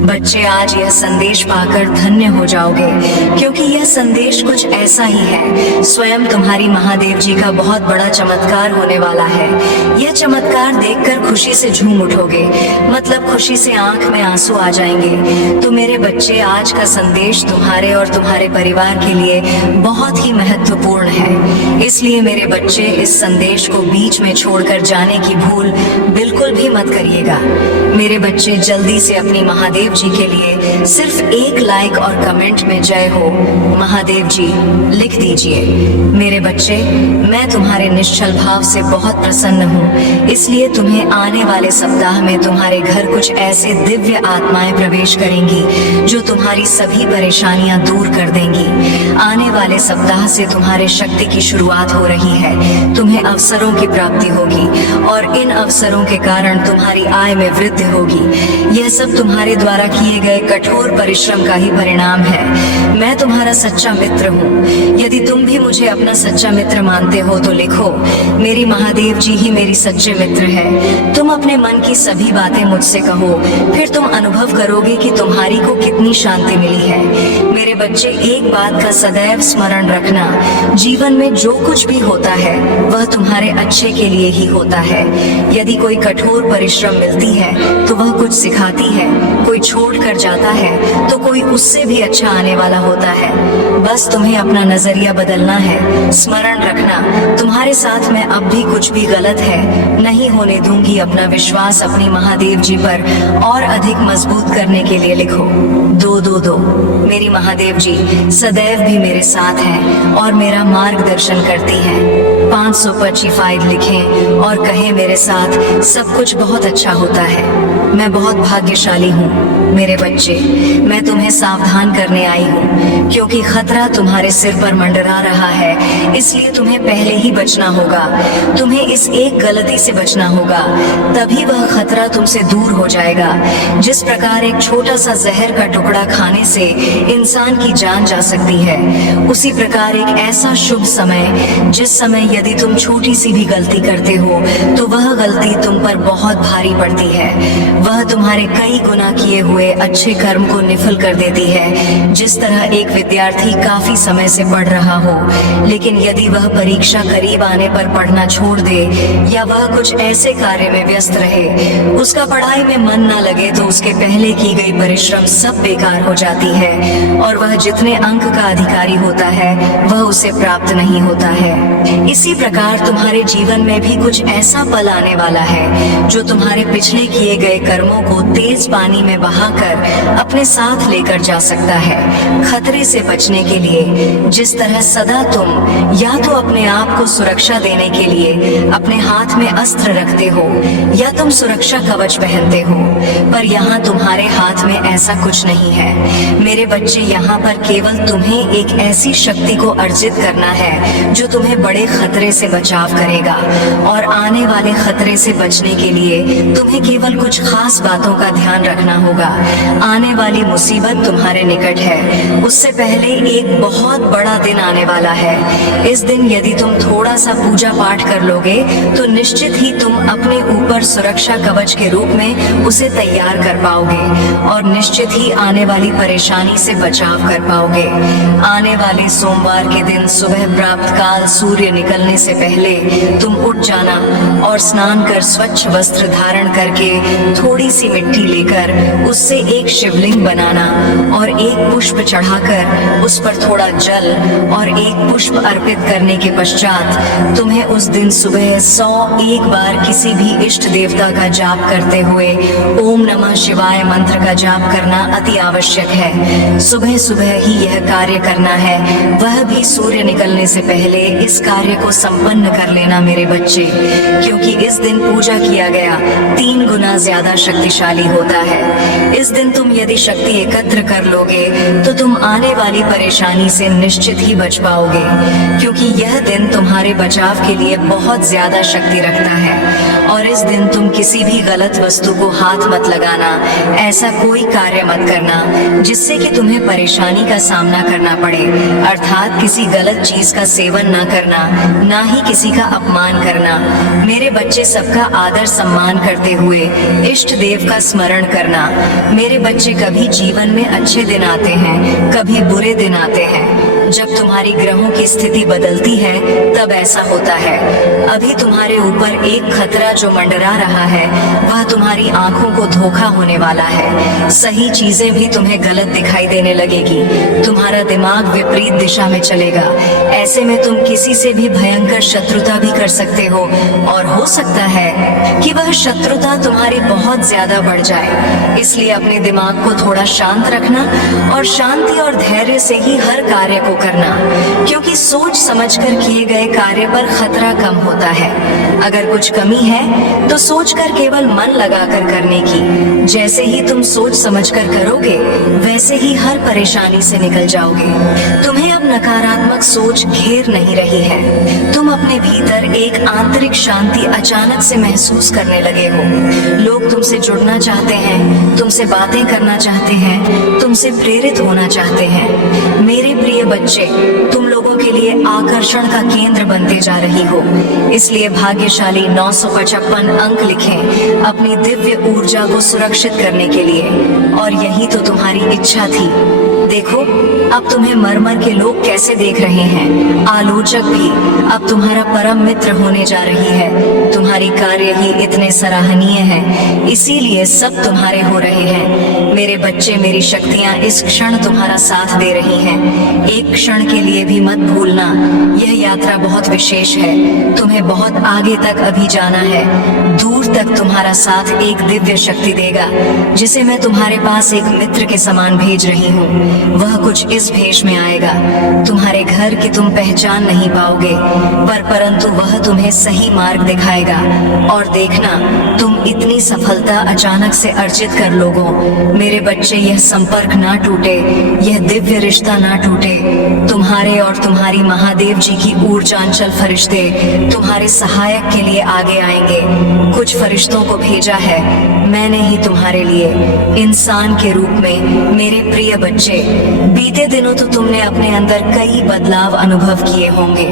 बच्चे आज यह संदेश पाकर धन्य हो जाओगे, क्योंकि यह संदेश कुछ ऐसा ही है। स्वयं तुम्हारी महादेव जी का बहुत बड़ा चमत्कार होने वाला है। यह चमत्कार देखकर खुशी से झूम उठोगे, मतलब खुशी से आंख में आंसू आ जाएंगे। तो मेरे बच्चे, आज का संदेश तुम्हारे और तुम्हारे परिवार के लिए बहुत ही महत्वपूर्ण है। इसलिए मेरे बच्चे, इस संदेश को बीच में छोड़कर जाने की भूल बिल्कुल भी मत करिएगा। मेरे बच्चे, जल्दी से अपनी महादेव जी के लिए सिर्फ एक लाइक और कमेंट में जय हो महादेव जी लिख दीजिए। मेरे बच्चे, मैं तुम्हारे निश्चल भाव से बहुत प्रसन्न हूँ, इसलिए तुम्हें आने वाले सप्ताह में तुम्हारे घर कुछ ऐसे दिव्य आत्माएं प्रवेश करेंगी जो तुम्हारी सभी परेशानियां दूर कर देंगी। आने वाले सप्ताह से तुम्हारे शक्ति की शुरुआत हो रही है। तुम्हें अवसरों की प्राप्ति होगी और इन अवसरों के कारण तुम्हारी आय में वृद्धि होगी। यह सब तुम्हारे द्वारा किए गए कठोर परिश्रम का ही परिणाम है। मैं तुम्हारा सच्चा मित्र हूँ। यदि तुम भी मुझे अपना सच्चा मित्र मानते हो तो लिखो, मेरी महादेव जी ही मेरी सच्चे मित्र है। तुम अपने मन की सभी बातें मुझसे कहो, फिर तुम अनुभव करोगे कि तुम्हारी को कितनी शांति मिली है। मेरे बच्चे, एक बात का सदैव स्मरण रखना, जीवन में जो कुछ भी होता है वह तुम्हारे अच्छे के लिए ही होता है। यदि कोई कठोर परिश्रम मिलती है तो वह कुछ सिखाती है, कोई छोड़ कर जाता है तो कोई उससे भी अच्छा आने वाला होता है। बस तुम्हें अपना नजरिया बदलना है। स्मरण रखना, तुम्हारे साथ में अब भी कुछ भी गलत है नहीं होने दूंगी। अपना विश्वास अपनी महादेव जी पर और अधिक मजबूत करने के लिए लिखो 222। मेरी महादेव जी सदैव भी मेरे साथ हैं और मेरा मार्गदर्शन करती हैं। 525 लिखें और कहें मेरे साथ सब कुछ बहुत अच्छा होता है। मैं बहुत भाग्यशाली हूँ। मेरे बच्चे, मैं तुम्हें सावधान करने आई हूँ, क्योंकि खतरा तुम्हारे सिर पर मंडरा रहा है। इसलिए तुम्हें पहले ही बचना होगा। तुम्हें इस एक गलती से बचना होगा, तभी वह खतरा तुमसे दूर हो जाएगा। जिस प्रकार एक छोटा सा जहर का टुकड़ा खाने से इंसान की जान जा सकती है, उसी प्रकार एक ऐसा शुभ समय जिस समय यदि तुम छोटी सी भी गलती करते हो तो वह गलती तुम पर बहुत भारी पड़ती है। वह तुम्हारे कई गुना किए हुए अच्छे कर्म को निफल कर देती है। जिस तरह एक विद्यार्थी काफी समय से पढ़ रहा हो, लेकिन यदि वह परीक्षा करीब आने पर पढ़ना छोड़ दे या वह कुछ ऐसे कार्य में व्यस्त रहे, उसका पढ़ाई में मन न लगे, तो उसके पहले की गई परिश्रम सब बेकार हो जाती है और वह जितने अंक का अधिकारी होता है वह उसे प्राप्त नहीं होता है। इसी प्रकार तुम्हारे जीवन में भी कुछ ऐसा पल आने वाला है जो तुम्हारे पिछले किए गए कर्मों को तेज पानी में बहाकर अपने साथ लेकर जा सकता है। खतरे से बचने के लिए जिस तरह सदा तुम या तो अपने आप को सुरक्षा देने के लिए अपने हाथ में अस्त्र रखते हो या तुम सुरक्षा कवच पहनते हो, पर यहाँ तुम्हारे हाथ में ऐसा कुछ नहीं है। मेरे बच्चे, यहाँ पर केवल तुम्हें एक ऐसी शक्ति को अर्जित करना है जो तुम्हें बड़े खतरे से बचाव करेगा। और आने वाले खतरे से बचने के लिए तुम्हें केवल कुछ खास बातों का ध्यान रखना होगा। आने वाली मुसीबत तुम्हारे निकट है, उससे पहले एक बहुत बड़ा दिन आने वाला है। इस दिन यदि तुम थोड़ा सा पूजा पाठ कर लोगे तो निश्चित ही तुम अपने ऊपर सुरक्षा कवच के रूप में उसे तैयार कर पाओगे और निश्चित ही आने वाली परेशानी से बचाव कर पाओगे। आने वाले सोमवार के दिन सुबह प्राप्त काल सूर्य निकलने से पहले तुम उठ जाना और स्नान कर स्वच्छ वस्त्र धारण करके थोड़ी सी मिट्टी लेकर उससे एक शिवलिंग बनाना और एक पुष्प चढ़ाकर उस पर थोड़ा जल और एक पुष्प अर्पित करने के पश्चात तुम्हें उस दिन सुबह 101 बार किसी भी इष्ट देवता का जाप करते हुए ओम नमः शिवाय मंत्र का जाप करना अति आवश्यक है। सुबह सुबह ही यह कार्य करना है, वह भी सूर्य निकलने से पहले इस कार्य को संपन्न कर लेना मेरे बच्चे, क्योंकि इस दिन पूजा किया गया 3 गुना ज्यादा शक्तिशाली होता है। इस दिन तुम यदि शक्ति एकत्र कर लोगे तो तुम आने वाली परेशानी से निश्चित ही बच पाओगे, क्योंकि यह दिन तुम्हारे बचाव के लिए बहुत ज्यादा शक्ति रखता है और इस दिन तुम किसी भी गलत वस्तु को हाथ मत लगाना। ऐसा कोई कार्य मत करना जिससे कि तुम्हें परेशानी का सामना करना पड़े, अर्थात किसी गलत चीज का सेवन ना करना, ना ही किसी का अपमान करना। मेरे बच्चे सबका आदर सम्मान करते हुए इष्ट देव का स्मरण करना। मेरे बच्चे कभी जीवन में अच्छे दिन आते हैं, कभी बुरे दिन आते हैं। जब तुम्हारी ग्रहों की स्थिति बदलती है तब ऐसा होता है। अभी तुम्हारे ऊपर एक खतरा जो मंडरा रहा है वह तुम्हारी आंखों को धोखा होने वाला है। सही चीजें भी तुम्हें गलत दिखाई देने लगेगी। तुम्हारा दिमाग विपरीत दिशा में चलेगा। ऐसे में तुम किसी से भी भयंकर शत्रुता भी कर सकते हो और हो सकता है कि वह शत्रुता तुम्हारी बहुत ज्यादा बढ़ जाए। इसलिए अपने दिमाग को थोड़ा शांत रखना और शांति और धैर्य से ही हर कार्य को करना, क्योंकि सोच समझकर किए गए कार्य पर खतरा कम होता है। अगर कुछ कमी है तो सोचकर केवल मन लगाकर करने की। जैसे ही तुम सोच समझकर करोगे वैसे ही हर परेशानी से निकल जाओगे। तुम्हें अब नकारात्मक सोच घेर नहीं रही है। तुम अपने भीतर एक आंतरिक शांति अचानक से महसूस करने लगे हो। लोग तुमसे जुड़ना चाहते हैं, तुमसे बातें करना चाहते हैं, तुमसे प्रेरित होना चाहते हैं। मेरे प्रिय बच्चे, तुम लोगों के लिए आकर्षण का केंद्र बनते जा रही हो। इसलिए भाग्यशाली 955 अंक लिखें अपनी दिव्य ऊर्जा को सुरक्षित करने के लिए। और यही तो तुम्हारी इच्छा थी। देखो अब तुम्हें मरमर के लोग कैसे देख रहे हैं। आलोचक भी अब तुम्हारा परम मित्र होने जा रही है। तुम्हारी कार्य ही इतने सराहनीय हैं, इसीलिए सब तुम्हारे हो रहे हैं। मेरे बच्चे, मेरी शक्तियां इस क्षण तुम्हारा साथ दे रही हैं। एक क्षण के लिए भी मत भूलना, यह यात्रा बहुत विशेष है। तुम्हें बहुत आगे तक अभी जाना है। दूर तक तुम्हारा साथ एक दिव्य शक्ति देगा, जिसे मैं तुम्हारे पास एक मित्र के समान भेज रही हूँ। वह कुछ इस भेष में आएगा। तुम्हारे घर की तुम पहचान नहीं पाओगे, परंतु वह तुम्हें सही मार्ग दिखाएगा। और देखना, तुम इतनी सफलता अचानक से अर्जित कर लोगे। मेरे बच्चे, यह संपर्क ना टूटे, यह दिव्य रिश्ता ना टूटे। तुम्हारे और तुम्हारी महादेव जी की ऊर्जांचल फरिश्ते तुम्हारे सहायक के लिए आगे आएंगे। कुछ फरिश्तों को भेजा है मैंने ही तुम्हारे लिए, इंसान के रूप में। मेरे प्रिय बच्चे, बीते दिनों तो तुमने अपने अंदर कई बदलाव अनुभव किए होंगे।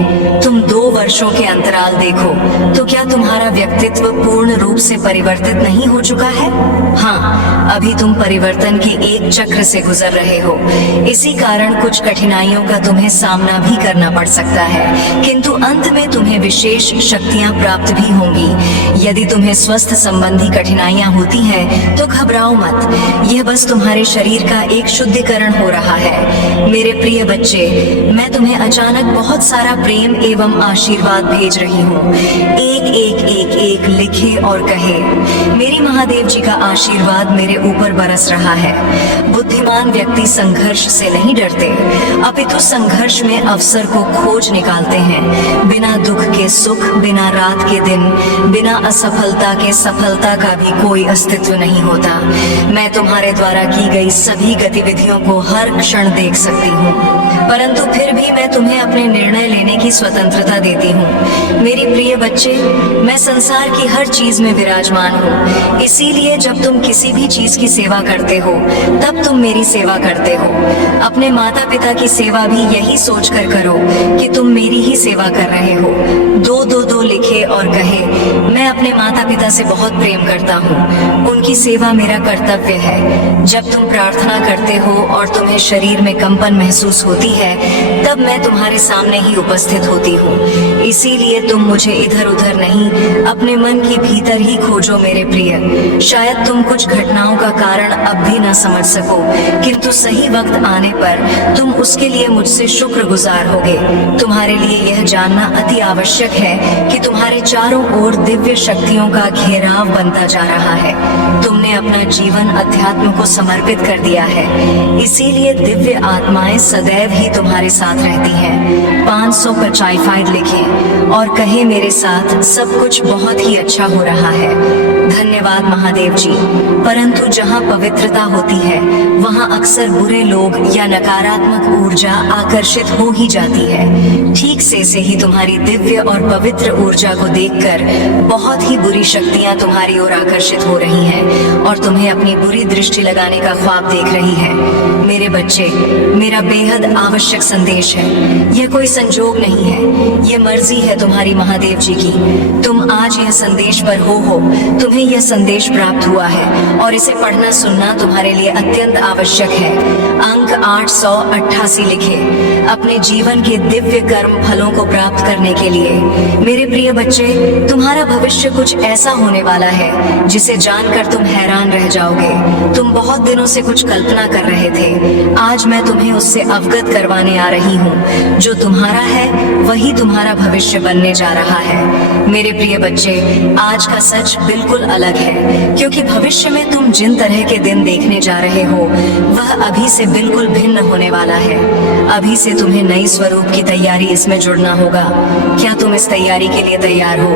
तुम 2 वर्षों के अंतराल देखो तो क्या तुम्हारा व्यक्तित्व पूर्ण रूप से परिवर्तित नहीं हो चुका है? हाँ, अभी तुम परिवर्तन के एक चक्र से गुजर रहे हो। इसी कारण कुछ कठिनाइयों का तुम्हें सामना भी करना पड़ सकता है, किंतु अंत में तुम्हें विशेष शक्तियां प्राप्त भी होंगी। यदि तुम्हें स्वस्थ संबंधी कठिनाइयां होती हैं तो घबराओ मत, यह बस तुम्हारे शरीर का एक शुद्धिकरण हो रहा है। मेरे प्रिय बच्चे, मैं तुम्हें अचानक बहुत सारा प्रेम एवं आशीर्वाद भेज रही हूँ। एक लिखे और कहे, मेरी महादेव जी का आशीर्वाद मेरे ऊपर बरस रहा है। बुद्धिमान व्यक्ति संघर्ष से नहीं डरते, अपितु संघर्ष में अवसर को खोज निकालते हैं। बिना दुख के सुख, बिना रात के दिन, बिना असफलता के सफलता का भी कोई अस्तित्व नहीं होता। मैं तुम्हारे द्वारा की गई सभी गतिविधियों को हर क्षण देख सकती हूँ, परंतु फिर भी मैं तुम्हें अपने निर्णय लेने की स्वतंत्रता देती हूँ। मेरी प्रिय बच्चे, मैं संसार की हर चीज में विराजमान हूँ। इसीलिए जब तुम किसी भी चीज की सेवा करते हो तब तुम मेरी सेवा करते हो। अपने माता पिता की सेवा भी यही सोचकर करो कि तुम मेरी ही सेवा कर रहे हो। 2 लिखे और कहे, मैं अपने माता पिता से बहुत प्रेम करता हूँ, उनकी सेवा मेरा कर्तव्य है। जब तुम प्रार्थना करते हो और तुम्हें शरीर में कंपन महसूस होती है तब मैं तुम्हारे सामने ही उपस्थित होती हूँ। इसीलिए तुम मुझे इधर उधर नहीं, अपने मन के भीतर ही खोजो मेरे प्रिय। शायद तुम कुछ घटनाओं का कारण अब भी न समझ सको, किंतु सही वक्त आने पर तुम उसके लिए मुझसे शुक्रगुजार होगे। तुम्हारे लिए यह जानना अति आवश्यक है कि तुम्हारे चारों ओर दिव्य शक्तियों का घेराव बनता जा रहा है। तुमने अपना जीवन अध्यात्म को समर्पित कर दिया है, इसीलिए दिव्य आत्माएं सदैव ही तुम्हारे साथ रहती हैं। 555 लिखें और कहे, मेरे साथ सब कुछ बहुत ही अच्छा हो रहा है। धन्यवाद महादेव जी। परंतु जहाँ पवित्रता होती है वहाँ अक्सर बुरे लोग या नकारात्मक ऊर्जा आकर्षित हो ही जाती है। ठीक से ही तुम्हारी दिव्य और पवित्र ऊर्जा को देखकर बहुत ही बुरी शक्तियां तुम्हारी ओर आकर्षित हो रही हैं और तुम्हें अपनी बुरी दृष्टि लगाने का ख्वाब देख रही है। मेरे बच्चे, मेरा बेहद आवश्यक संदेश है। यह कोई संजोग नहीं है, यह मर्जी है तुम्हारी महादेव जी की। तुम आज यह संदेश पर हो, तुम्हें यह संदेश प्राप्त हुआ है और इसे पढ़ना सुनना तुम्हारे लिए अत्यंत आवश्यक है। अंक 888 लिखे अपने जीवन के दिव्य कर्म फलों को प्राप्त करने के लिए। मेरे प्रिय बच्चे, तुम्हारा भविष्य कुछ ऐसा होने वाला है जिसे जानकर तुम हैरान रह जाओगे। तुम बहुत दिनों से कुछ कल्पना कर रहे थे, आज मैं तुम्हें उससे अवगत करवाने आ रही हूँ। जो तुम्हारा है वही तुम्हारा भविष्य बनने जा रहा है। मेरे प्रिय बच्चे, आज का सच बिल्कुल अलग है, क्योंकि भविष्य में तुम जिन तरह के दिन देखने जा रहे हो वह अभी से बिल्कुल भिन्न होने वाला है। अभी से तुम्हें नई स्वरूप की तैयारी इसमें जुड़ना होगा। क्या तुम इस तैयारी के लिए तैयार हो?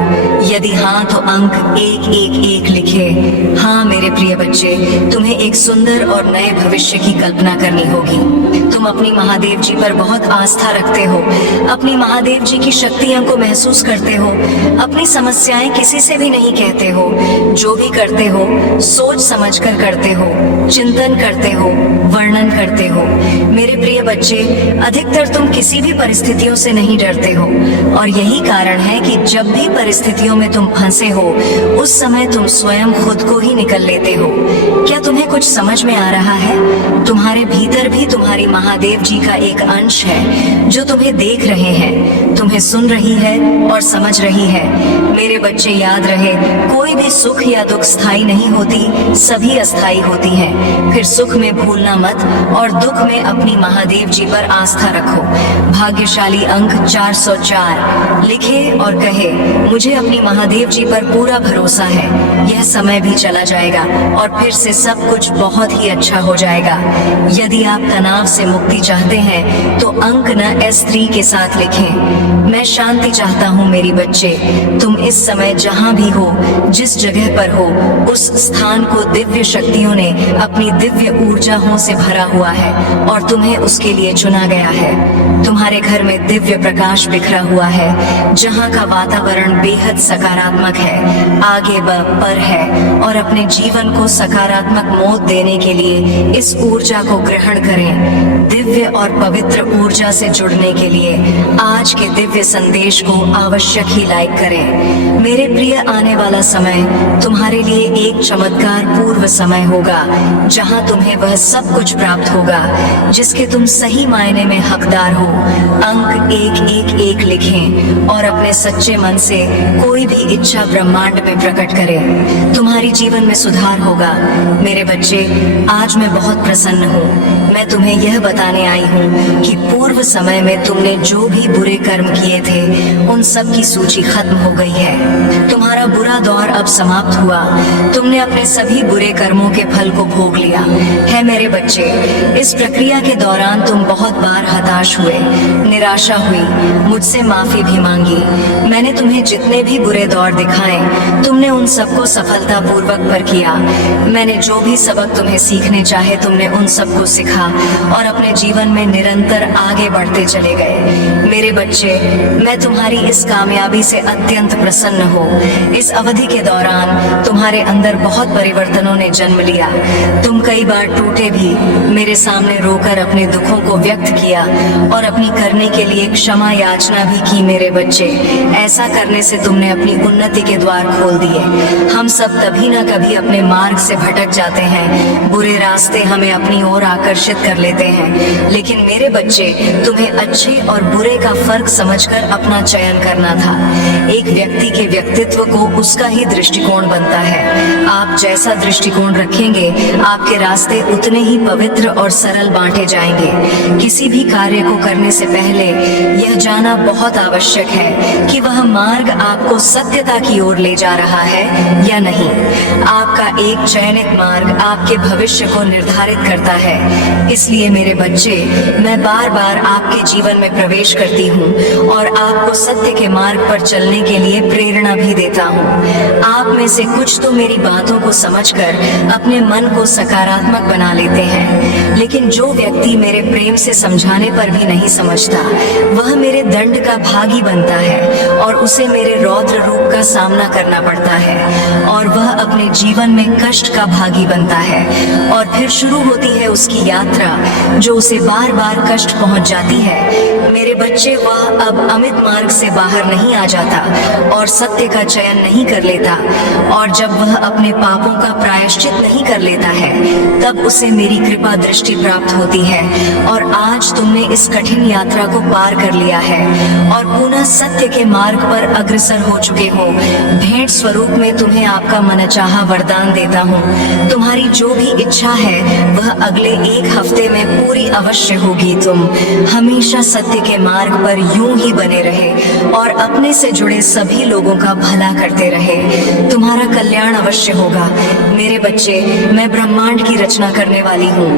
यदि हाँ तो अंक 111 लिखे। हाँ मेरे प्रिय बच्चे, तुम्हें एक सुंदर और नए भविष्य की कल्पना करनी होगी। तुम अपनी महादेव जी पर बहुत आस्था रखते हो, अपनी महादेव जी की शक्तियों को महसूस करते हो, अपनी समस्याएं किसी से भी नहीं कहते हो, जो भी करते हो सोच समझकर करते हो, चिंतन करते हो, वर्णन करते हो। मेरे प्रिय बच्चे, अधिकतर तुम किसी भी परिस्थितियों से नहीं डरते हो और यही कारण है कि जब भी परिस्थितियों में तुम फंसे हो उस समय तुम स्वयं खुद को ही निकल लेते हो। क्या तुम्हें कुछ समझ में आ रहा है? तुम्हारे भीतर भी तुम्हारी महादेव जी का एक अंश है जो तुम्हें देख रहे हैं, तुम्हें सुन रही है और समझ रही है। मेरे बच्चे, याद रहे, कोई भी सुख या दुख स्थायी नहीं होती, सभी अस्थायी होती हैं। फिर सुख में भूलना मत और दुख में अपनी महादेव जी पर आस्था रखो। भाग्यशाली अंक 404 लिखे और कहे, मुझे अपनी महादेव जी पर पूरा भरोसा है। यह समय भी चला जाएगा और फिर से सब कुछ बहुत ही अच्छा हो जाएगा। यदि आप तनाव से मुक्ति चाहते हैं तो अंक न S3 के साथ लिखें। मैं शांति चाहता हूँ मेरी बच्चे। तुम इस समय जहाँ भी हो, जिस जगह पर हो, उस स्थान को दिव्य शक्तियों ने अपनी दिव्य ऊर्जाओं से भरा हुआ है और तुम्हें उसके लिए चुना गया है। तुम्हारे घर में दिव्य प्रकाश बिखरा हुआ है, जहाँ का वातावरण बेहद सकारात्मक है, आगे पर है और अपने जीवन को सकारात्मक मोड़ देने के लिए इस ऊर्जा को ग्रहण करें। दिव्य और पवित्र ऊर्जा से जुड़ने के लिए आज के दिव्य संदेश को आवश्यक ही लाइक करें। मेरे प्रिय, आने वाला समय तुम्हारे लिए एक चमत्कार पूर्व समय होगा, जहां तुम्हें वह सब कुछ प्राप्त होगा जिसके तुम सही मायने में हकदार हो। अंक 111 लिखें और अपने सच्चे मन से कोई भी इच्छा ब्रह्मांड में प्रकट करें। तुम्हारी जीवन में सुधार होगा। मेरे बच्चे, आज मैं बहुत प्रसन्न हूँ। मैं तुम्हें यह बताने आई हूँ कि पूर्व समय में तुमने जो भी बुरे कर्म किए थे उन सब की सूची खत्म हो गई है। तुम्हारा बुरा दौर अब समाप्त हुआ। तुमने अपने सभी बुरे कर्मों के फल को भोग लिया है। मेरे बच्चे, इस प्रक्रिया के दौरान तुम बहुत बार हताश हुए, निराशा हुई, मुझसे माफी भी मांगी। मैंने तुम्हें जितने भी बुरे दौर दिखाए तुमने उन सबको सफलतापूर्वक पर किया। मैंने जो भी सबक तुम्हें सीखने चाहे तुमने उन सबको सीखा और अपने जीवन में निरंतर आगे बढ़ते चले गए। मेरे बच्चे, मैं तुम्हारी इस कामयाबी से अत्यंत प्रसन्न हूँ। इस अवधि के दौरान तुम्हारे अंदर बहुत परिवर्तनों ने जन्म लिया। तुम कई बार टूटे भी, मेरे सामने रोकर अपने दुखों को व्यक्त किया और अपनी करने के लिए क्षमा याचना भी की। मेरे बच्चे, ऐसा करने से तुमने अपनी उन्नति के द्वार खोल दिए। हम सब कभी न कभी अपने मार्ग से भटक जाते हैं, बुरे रास्ते हमें अपनी ओर आकर्षित कर लेते हैं, लेकिन मेरे बच्चे, तुम्हें अच्छे और बुरे का फर्क समझकर अपना चयन करना था। एक व्यक्ति के व्यक्तित्व को उसका ही दृष्टिकोण बनता है। आप जैसा दृष्टिकोण रखेंगे आपके रास्ते उतने ही पवित्र और सरल बांटे जाएंगे। किसी भी कार्य को करने से पहले यह जानना बहुत आवश्यक है कि वह मार्ग आपको सत्यता की ओर ले जा रहा है या नहीं। आपका एक चयनित मार्ग आपके भविष्य को निर्धारित करता है। इसलिए मेरे बच्चे, मैं बार बार आपके जीवन में प्रवेश करती हूँ और आपको सत्य के मार्ग पर चलने के लिए प्रेरणा भी देता हूँ। आप में से कुछ तो मेरी बातों को समझकर अपने मन को सकारात्मक बना लेते हैं, लेकिन जो व्यक्ति मेरे प्रेम से समझाने पर भी नहीं समझता, वह मेरे दंड का भागी बनता है और उसे मेरे रौद्र रूप का सामना करना पड़ता है और वह अपने जीवन में कष्ट का भागी बनता है। और फिर शुरू होती है उसकी यात्रा, जो उसे बार बार कष्ट पहुंच जाती है। मेरे बच्चे, वह अब अमित मार्ग से बाहर नहीं आ जाता और सत्य का चयन नहीं कर लेता, और जब वह अपने पापों का प्रायश्चित नहीं कर लेता है, तब उसे मेरी कृपा दृष्टि प्राप्त होती है। और आज तुमने इस कठिन यात्रा को पार कर लिया है और पुनः सत्य के मार्ग पर अग्रसर हो चुके हो। भेंट स्वरूप में तुम्हें आपका मनचाहा वरदान देता हूँ। तुम्हारी जो भी इच्छा है वह अगले एक हफ्ते में पूरी अवश्य होगी। तुम हमेशा सत्य के मार्ग पर यूं ही बने रहे और अपने से जुड़े सभी लोगों का भला करते रहे। तुम्हारा कल्याण अवश्य होगा। मेरे बच्चे, मैं ब्रह्मांड की रचना करने वाली हूँ।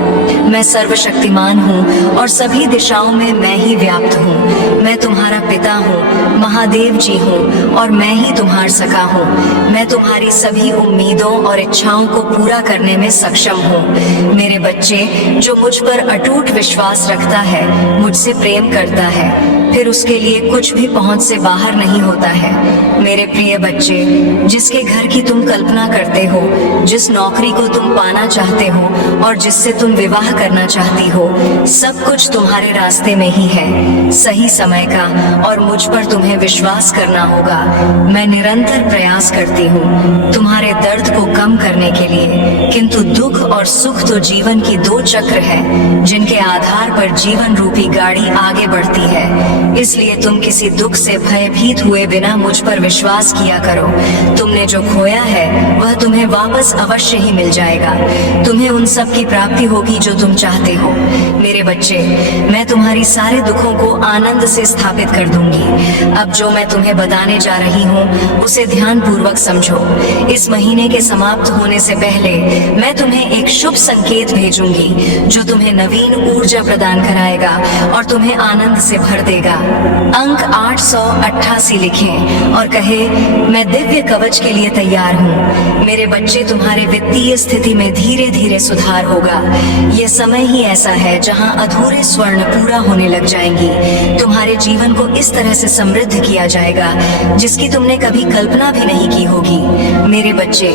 मैं सर्वशक्तिमान हूँ और सभी दिशाओं में मैं ही व्याप्त हूँ। मैं तुम्हारा पिता हूँ, महादेव जी हूँ, और मैं ही तुम्हार सखा हूँ। मैं तुम्हारी सभी उम्मीदों और इच्छाओं को पूरा करने में सक्षम हूँ। मेरे बच्चे, जो मुझ पर अटूट विश्वास रखता है, मुझसे प्रेम करता है, फिर उसके लिए कुछ भी पहुंच से बाहर नहीं होता है। मेरे प्रिय बच्चे, जिसके घर की तुम कल्पना करते हो, जिस नौकरी को तुम पाना चाहते हो और जिससे तुम विवाह करना चाहती हो, सब कुछ तुम्हारे रास्ते में ही है। सही समय का और मुझ पर तुम्हें विश्वास करना होगा। मैं निरंतर प्रयास करती हूँ तुम्हारे दर्द को कम करने के लिए, किंतु दुख और सुख तो जीवन की दो चक्र है जिनके आधार पर जीवन रूपी गाड़ी आगे बढ़ती है। इसलिए तुम किसी दुख से भयभीत हुए बिना मुझ पर विश्वास किया करो। तुमने जो खोया है वह तुम्हें वापस अवश्य ही मिल जाएगा। तुम्हें उन सब की प्राप्ति होगी जो तुम चाहते हो। मेरे बच्चे, मैं तुम्हारी सारे दुखों को आनंद से स्थापित कर दूंगी। अब जो मैं तुम्हें बताने जा रही हूँ उसे ध्यान पूर्वक समझो। इस महीने के समाप्त होने से पहले मैं तुम्हें एक शुभ संकेत भेजूंगी जो तुम्हें नवीन ऊर्जा प्रदान कराएगा और तुम्हें आनंद से भर देगा। अंक 888 लिखें और कहे, मैं दिव्य कवच के लिए तैयार हूँ। मेरे बच्चे, तुम्हारे वित्तीय स्थिति में धीरे धीरे सुधार होगा। यह समय ही ऐसा है जहाँ अधूरे स्वर्ण पूरा होने लग जाएंगी। तुम्हारे जीवन को इस तरह से समृद्ध किया जाएगा जिसकी तुमने कभी कल्पना भी नहीं की होगी। मेरे बच्चे,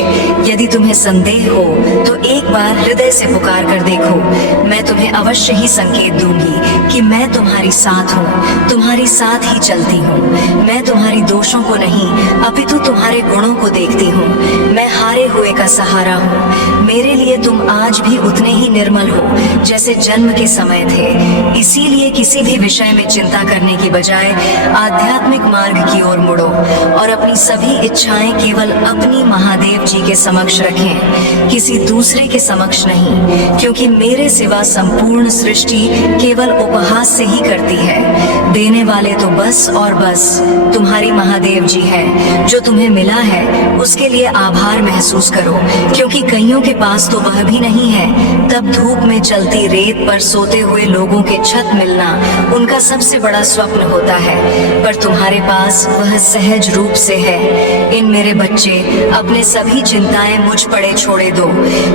यदि तुम्हें संदेह हो तो एक बार हृदय से पुकार कर देखो। मैं तुम्हें अवश्य ही संकेत दूंगी कि मैं तुम्हारी साथ हूँ, तुम्हारी साथ ही चलती हूँ। मैं तुम्हारी दोषों को नहीं अपितु तुम्हारे गुणों को देखती हूँ। मैं हारे हुए का सहारा हूँ। मेरे लिए तुम आज भी उतने ही निर्मल हो जैसे जन्म के समय थे। इसीलिए किसी भी विषय में चिंता करने की बजाय आध्यात्मिक मार्ग की ओर मुड़ो और अपनी सभी इच्छाएं केवल अपनी महादेव जी के समक्ष रखें, किसी दूसरे के समक्ष नहीं, क्योंकि मेरे सिवा संपूर्ण सृष्टि केवल उपहास से ही करती है। देने वाले तो बस और बस तुम्हारी महादेव जी है। जो तुम्हें मिला है उसके लिए आभार महसूस करो, क्योंकि कईयों के पास तो वह भी नहीं है। तब धूप में चलती रेत पर सोते हुए लोगों के छत मिलना उनका सबसे बड़ा स्वप्न होता है, पर तुम्हारे पास वह सहज रूप से है। इन मेरे बच्चे, अपने सभी चिंताएं मुझ पड़े छोड़े दो,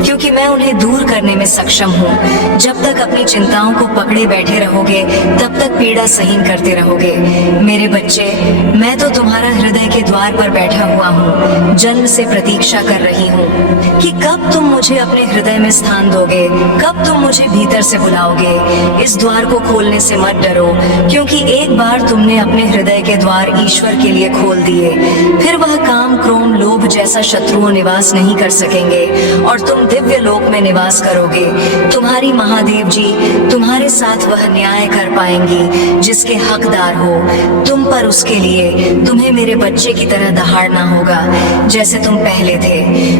क्योंकि मैं उन्हें दूर करने में सक्षम हूँ। जब तक अपनी चिंताओं को पकड़े बैठे रहोगे तब तक पीड़ा सहन करते रहोगे। मेरे बच्चे, मैं तो तुम्हारा हृदय के द्वार पर बैठा हुआ हूँ, जन्म से प्रतीक्षा कर रही हूँ कि कब तुम मुझे अपने हृदय में स्थान दोगे, कब तुम मुझे भीतर से बुलाओगे। इस द्वार को खोलने से मत डरो, क्योंकि एक बार तुमने अपने हृदय के द्वार ईश्वर के लिए खोल दिए, फिर वह काम, क्रोध, लोभ जैसा शत्रुओं निवास नहीं कर सकेंगे और तुम दिव्य लोक में निवास करोगे। तुम्हारी महादेव जी तुम्हारे साथ वह न्याय कर पाएंगी जिसके हकदार हो। तुम पर उसके लिए तुम्हें मेरे बच्चे की तरह दहाड़ना होगा जैसे तुम पहले थे।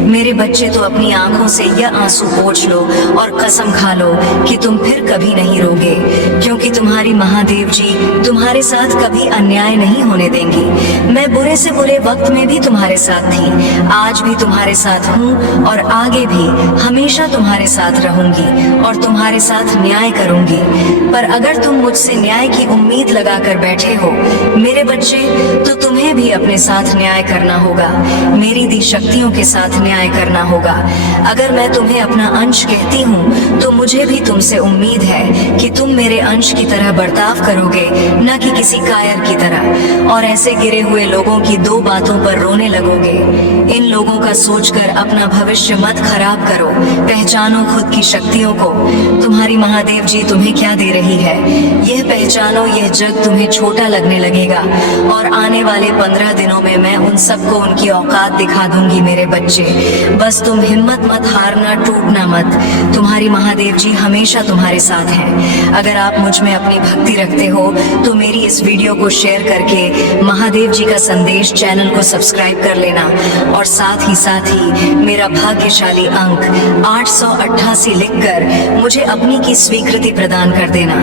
मेरे बच्चे, तो अपनी आंखों से यह आंसू पोंछ लो और कसम खा लो कि तुम फिर कभी नहीं रोगे, क्योंकि तुम्हारी महादेव जी तुम्हारे साथ कभी अन्याय नहीं होने देंगी। मैं बुरे से बुरे वक्त में भी तुम्हारे साथ थी, आज भी तुम्हारे साथ हूँ और आगे भी हमेशा तुम्हारे साथ रहूंगी और तुम्हारे साथ न्याय करूंगी। पर अगर तुम मुझसे न्याय की उम्मीद लगाकर बैठे हो मेरे बच्चे, तो तुम्हें भी अपने साथ न्याय करना होगा, मेरी दी शक्तियों के साथ न्याय करना होगा। अगर मैं तुम्हें अपना अंश कहती हूँ तो मुझे भी तुमसे उम्मीद है कि तुम मेरे अंश की तरह बर्ताव करोगे, न कि किसी कायर की तरह, और ऐसे गिरे हुए लोगों की दो बातों पर रोने लगोगे। इन लोगों का सोचकर अपना भविष्य मत खराब करो, पहचानो खुद की शक्तियों को। तुम्हारी महादेव जी तुम्हें क्या दे रही है यह पहचानो। यह जग तुम्हें छोटा लगने लगेगा और आने वाले 15 दिनों में मैं उन सबको उनकी औकात दिखा दूंगी मेरे बच्चे। बस तुम हिम्मत मत हारना, टूटना मत। तुम्हारी महादेव जी हमेशा तुम्हारे साथ हैं। अगर आप मुझ में अपनी भक्ति रखते हो तो मेरी इस वीडियो को शेयर करके महादेव जी का संदेश चैनल को सब्सक्राइब कर लेना और साथ ही मेरा भाग्यशाली अंक 888 लिखकर मुझे अपनी की स्वीकृति प्रदान कर देना।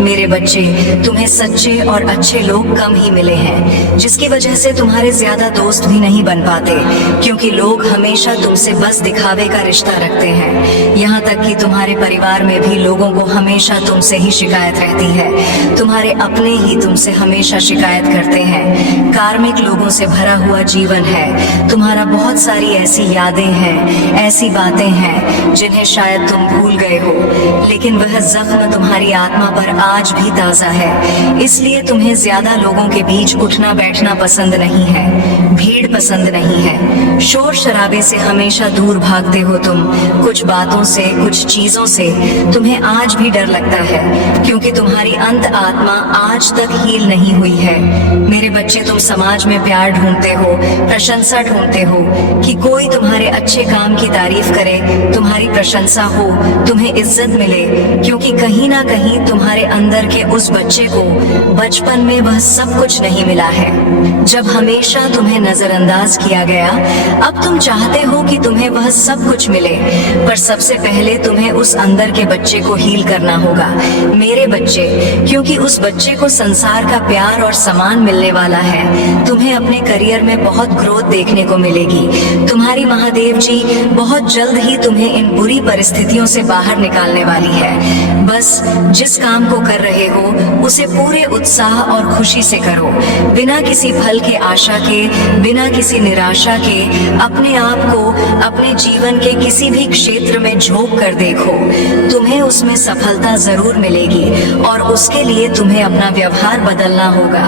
मेरे बच्चे, तुम्हें सच्चे और अच्छे लोग कम ही मिले हैं, जिसकी वजह से तुम्हारे ज्यादा दोस्त भी नहीं बन पाते, क्योंकि लोग हमेशा तुमसे बस दिखावे का रिश्ता रखते हैं। यहाँ तक कि तुम्हारे परिवार में भी लोगों को हमेशा तुमसे ही शिकायत रहती है। तुम्हारे अपने ही तुमसे हमेशा शिकायत करते हैं। कार्मिक लोगों से भरा हुआ जीवन है तुम्हारा। बहुत सारी ऐसी यादें हैं, ऐसी बातें हैं जिन्हें शायद तुम भूल गए हो, लेकिन वह जख्म तुम्हारी आत्मा पर आज भी ताजा है। इसलिए तुम्हें ज्यादा लोगों के बीच उठना बैठना पसंद नहीं है, भीड़ पसंद नहीं है, शोर शराबे से हमेशा दूर भागते हो तुम। कुछ बातों से, कुछ चीजों से तुम्हें आज भी डर लगता है, क्योंकि तुम्हारी अंत आत्मा आज तक हील नहीं हुई है। मेरे बच्चे, तुम समाज में प्यार ढूंढते हो, प्रशंसा ढूंढते हो कि कोई तुम्हारे अच्छे काम की तारीफ करे, तुम्हारी प्रशंसा हो, तुम्हें इज्जत मिले, क्योंकि कहीं ना कहीं तुम्हारे अंदर के उस बच्चे को बचपन में वह सब कुछ नहीं मिला है। जब हमेशा तुम्हें नजरअंदाज किया गया, अब तुम चाहते हो कि तुम्हें वह सब कुछ मिले, पर सबसे पहले तुम्हें उस अंदर के बच्चे को हील करना होगा मेरे बच्चे, क्योंकि उस बच्चे को संसार का प्यार और सम्मान मिलने वाला है। तुम्हें अपने करियर में बहुत ग्रोथ देखने को मिलेगी। तुम्हारी महादेव जी बहुत जल्द ही तुम्हें इन बुरी परिस्थितियों से बाहर निकालने वाली है। बस जिस काम को कर रहे हो उसे पूरे उत्साह और खुशी से करो, बिना किसी फल के आशा के, बिना किसी निराशा के। अपने आप को अपने जीवन के किसी भी क्षेत्र में झोंक कर देखो, तुम्हें उसमें सफलता जरूर मिलेगी और उसके लिए तुम्हें अपना व्यवहार बदलना होगा।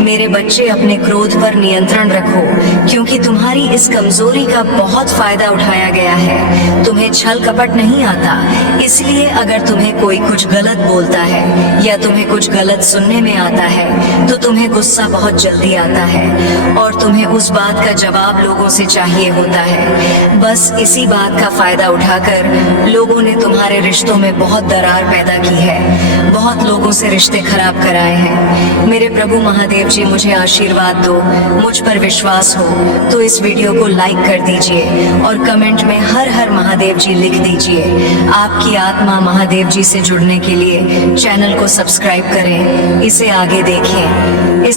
मेरे बच्चे, अपने क्रोध पर नियंत्रण रखो, क्योंकि तुम्हारी इस कमजोरी का बहुत फायदा उठाया गया है। तुम्हें छल कपट नहीं आता, इसलिए अगर तुम्हें कोई कुछ गलत बोलता है या तुम्हें कुछ गलत सुनने में आता है तो तुम्हें गुस्सा बहुत जल्दी आता है और तुम्हें उस बात का जवाब लोगों से चाहिए होता है। बस इसी बात का फायदा उठाकर लोगों ने तुम्हारे रिश्तों में बहुत दरार पैदा की है, बहुत लोगों से रिश्ते खराब कराए हैं। मेरे प्रभु महादेव जी, मुझे आशीर्वाद दो, मुझ पर विश्वास हो तो इस वीडियो को लाइक कर दीजिए और कमेंट में हर हर महादेव जी लिख दीजिए। आपकी आत्मा महादेव जी से जुड़ने के लिए चैनल को सब्सक्राइब करें, इसे आगे देखें।